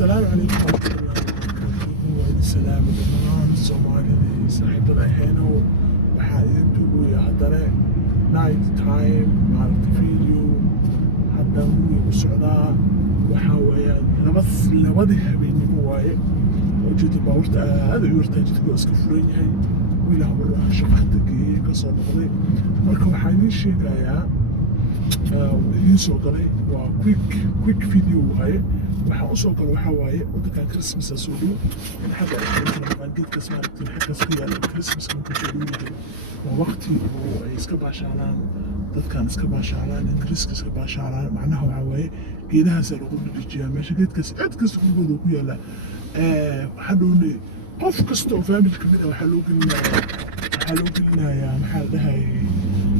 السلام عليكم ورحمة الله وبركاته وعيد السلام دمان Soomaalida saaxiibada aheena waxaa idin duubaya haddana night time maaragtay video hadda wuu u socdaa waxaa weeyaan labadii habeenimo waaye oo jidka baabuurta aad u yartaa jidka waa iska furan yahay wiil habar shaqada geeyey ka soo noqday marka waxaa idiin sheegayaa idiin soo galay waa quick video waaye waxaan u soo galay waxaa waaye waddankan Christmas soo dhow in xagga ay geedkaas maaragtay xaggaas ku yaala Christmaska ku soo dhow yahay waa waqti oo ay iska baashaalaan dadkan iska baashaalaan ingiriiska iska baashaalaan macnaha waxaa waaye geedahaas lagu dhijiyaa meesha geedkaas cid kasta gurigooda ku yaala waxaa dhowne qof kasta oo family ka mid ah waxaa loo gelinayaa maxaa la dhahay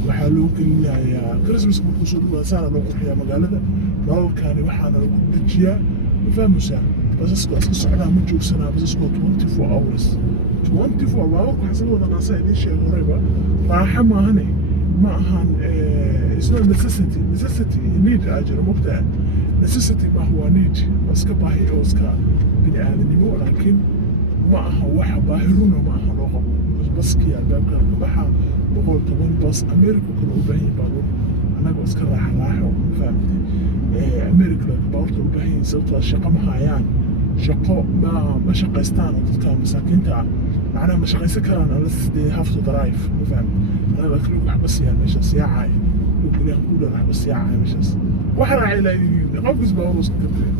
waxaa loo gelinayaa Christmaska markuu soo dhawaado saana loo qurxiyaa magaalada nalalkaani waxaana lagu dejiyaa ma fahmaysaa basaska iska socdaa ma joogsanaa basaska 24 hours 24 baabuurka waxaa sida wadanaa saa idiin sheegay horeyba raaxa maahane ma ahan it's not necessity need aa jiro mogtaa necessity maaha waa need waa iska baahi oo iska bini aadanimo laakiin ma aha waxa baahiruna ma aha loo qabo baskii albaabkan ka baxa 110 bas America kale u baahan baabuur anaga iska raaxo ma fahamtay America baabuurta u baahan sababtoo shaqo ma hayaan shaqo ma shaqaystaan dadka masaakiinta macnaha ma shaqaysan karaan unless they have to drive ma fahamtay anaga kaliya wax bas yaa meesha siyaacay guriga ku dhan wax bas siyaacay meeshaas waxa raacay qofkis baabuur iska tabtay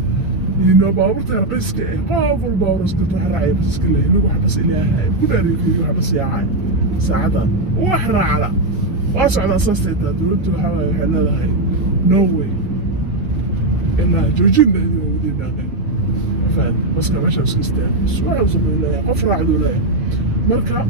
إنه بابورت رقيسك قافل بابورس كنت وحراعي بس كله يلوح بس إليها كل يلوح بس يعاي ساعدان وحرا على واسع على أساس تدولت وحاول يحلها هاي نو واي إلا جوجين ده موجودين هنا فان بس كم عشان سكستان بس واحد وصل إليها قفرة عدو إليها مركب